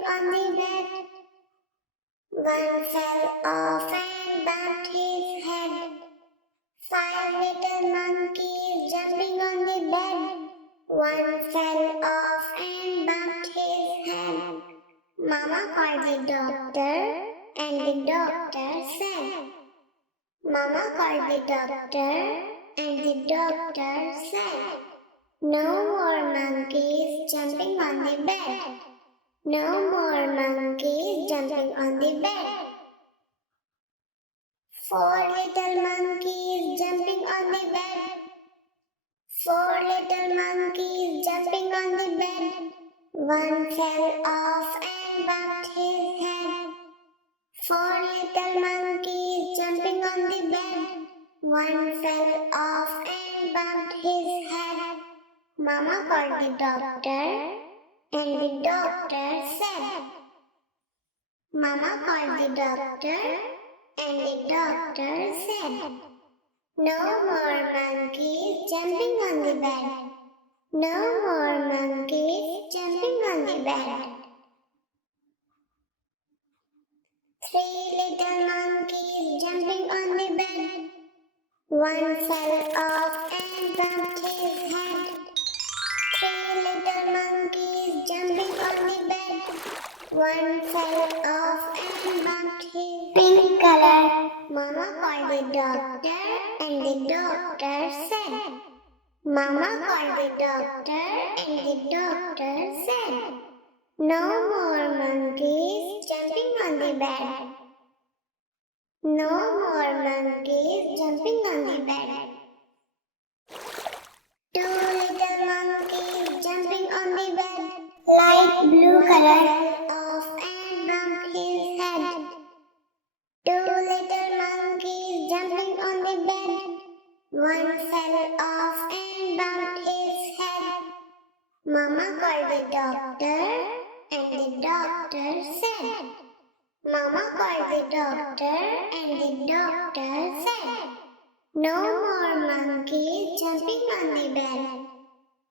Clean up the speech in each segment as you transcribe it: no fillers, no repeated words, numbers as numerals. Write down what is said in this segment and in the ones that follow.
jumping on the bed. One fell off and bumped his head. 5 little monkeys jumping on the bed. One fell off and bumped his head. Mama called the doctor, and the doctor said. Mama called the doctor, and the doctor said, no more monkeys jumping on the bed. No more monkeys jumping on the bed. 4 little monkeys jumping on the bed. 4 little monkeys jumping on the bed. One fell off and bumped his head. 4 little monkeys jumping on the bed. One fell off and bumped his head. Mama called the doctor, and the doctor said. Mama called the doctor, and the doctor said, no more monkeys jumping on the bed. No more monkeys jumping on the bed. 3 little monkeys jumping on the bed. One fell off and bumped his head. 3 little monkeys jumping on the bed. One fell off and bumped his pink color. Mama called the doctor, and the doctor said. Mama called the doctor, and the doctor said, no more monkeys jumping on the bed. No more monkeys jumping on the bed. 2 little monkeys jumping on the bed. Light blue color off and bumped his head. 2 little monkeys jumping on the bed. One fell off and bumped his head. Mama called the doctor, and the doctor said. Mama called the doctor, and the doctor said, no more monkeys jumping on the bed.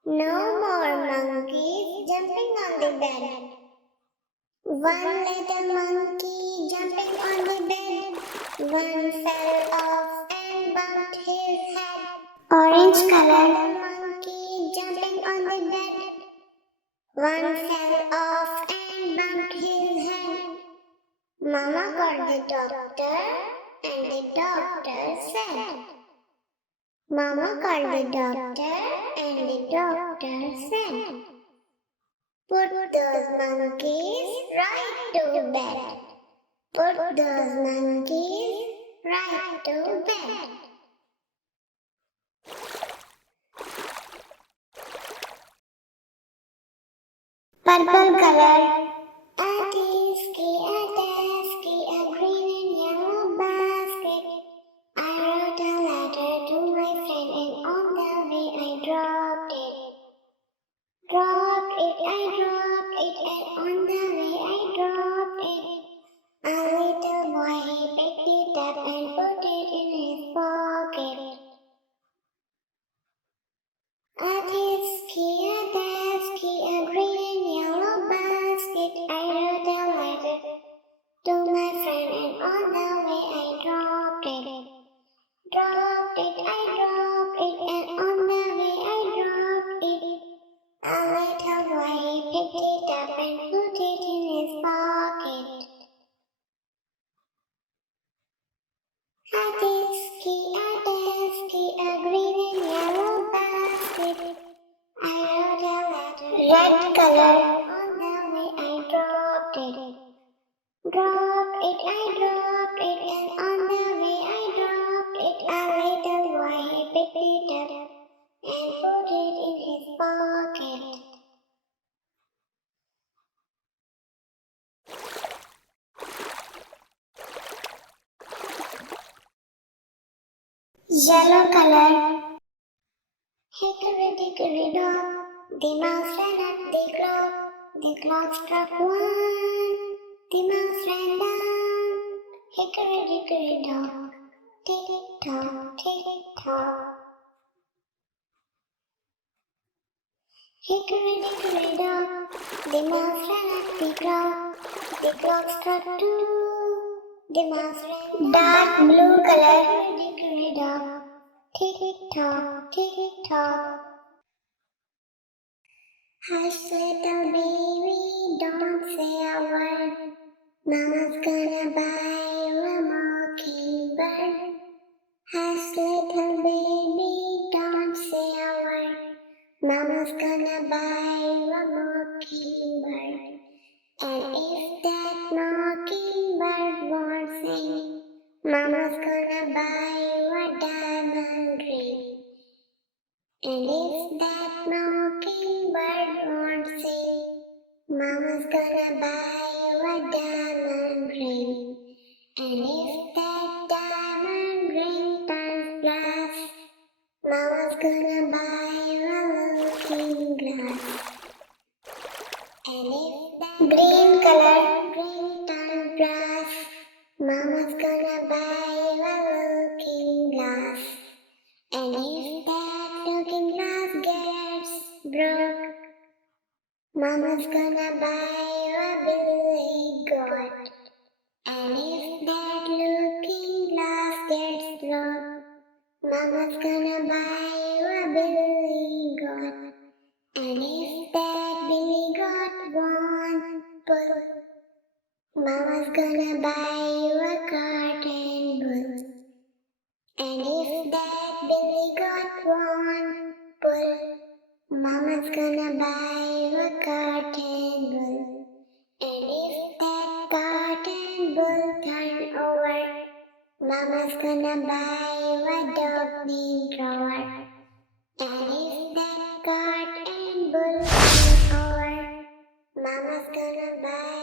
No more monkeys jumping on the bed. 1 little monkey jumping on the bed. One fell off and bumped his head. Orange colored monkey jumping on the bed. One fell off and bumped his head. Mama called the doctor, and the doctor said. Mama called the doctor, and the doctor said, put those monkeys right to bed. Put those monkeys right to bed. Purple color. A Tisket A Tasket, a green and yellow basket. I wrote a letter to my friend, and on the way I dropped it. Dropped it, I dropped it, and on the way I dropped it. A little boy, he picked it up and put it in his pocket. A Tisket A Tasket, a green and yellow basket. I wrote a letter to my friend, and on the way I dropped it. Dropped it, I dropped it, and on the way I dropped it. A little boy, he picked it up and put it in his pocket. A Tisket A Tasket, a green and yellow basket. I wrote a letter. Red color. On the way I dropped it. Dropped it, I dropped it, and on the way I dropped it. A little boy, he picked it up and put it in his pocket. Yellow color. Hickory dickory dock, the mouse ran up the clock. The clock struck 1, the mouse ran down. Hickory dickory dock, tick tock, tick tock. Hickory dickory dock, the mouse ran up the clock. The clock struck two. The mouse ran dark blue color. Hickory dickory dock, tick tock, tick tock. Hush little baby, don't say a word. Mama's gonna buy you a mockingbird. Hush little baby, don't say a word. Mama's gonna buy you a mockingbird. And if that mockingbird won't sing, Mama's gonna buy you a diamond ring. And if that mockingbird won't sing, Mama's gonna buy you a diamond ring. And if that diamond ring turns brass, Mama's gonna buy you a looking glass. And if that green color ring turns brass, Mama's gonna buy you a looking glass. And if that looking glass gets broke, Mama's gonna buy you a billy goat. And if that looking glass gets broke, Mama's gonna buy you a billy goat. And if that billy goat won't pull, Mama's gonna buy you a cotton wool. And if that billy goat won't pull, Mama's gonna buy you a cotton wool. And if that cotton wool turn over, Mama's gonna buy you a dog named Drawer. And if that cotton wool turn over, Mama's gonna buy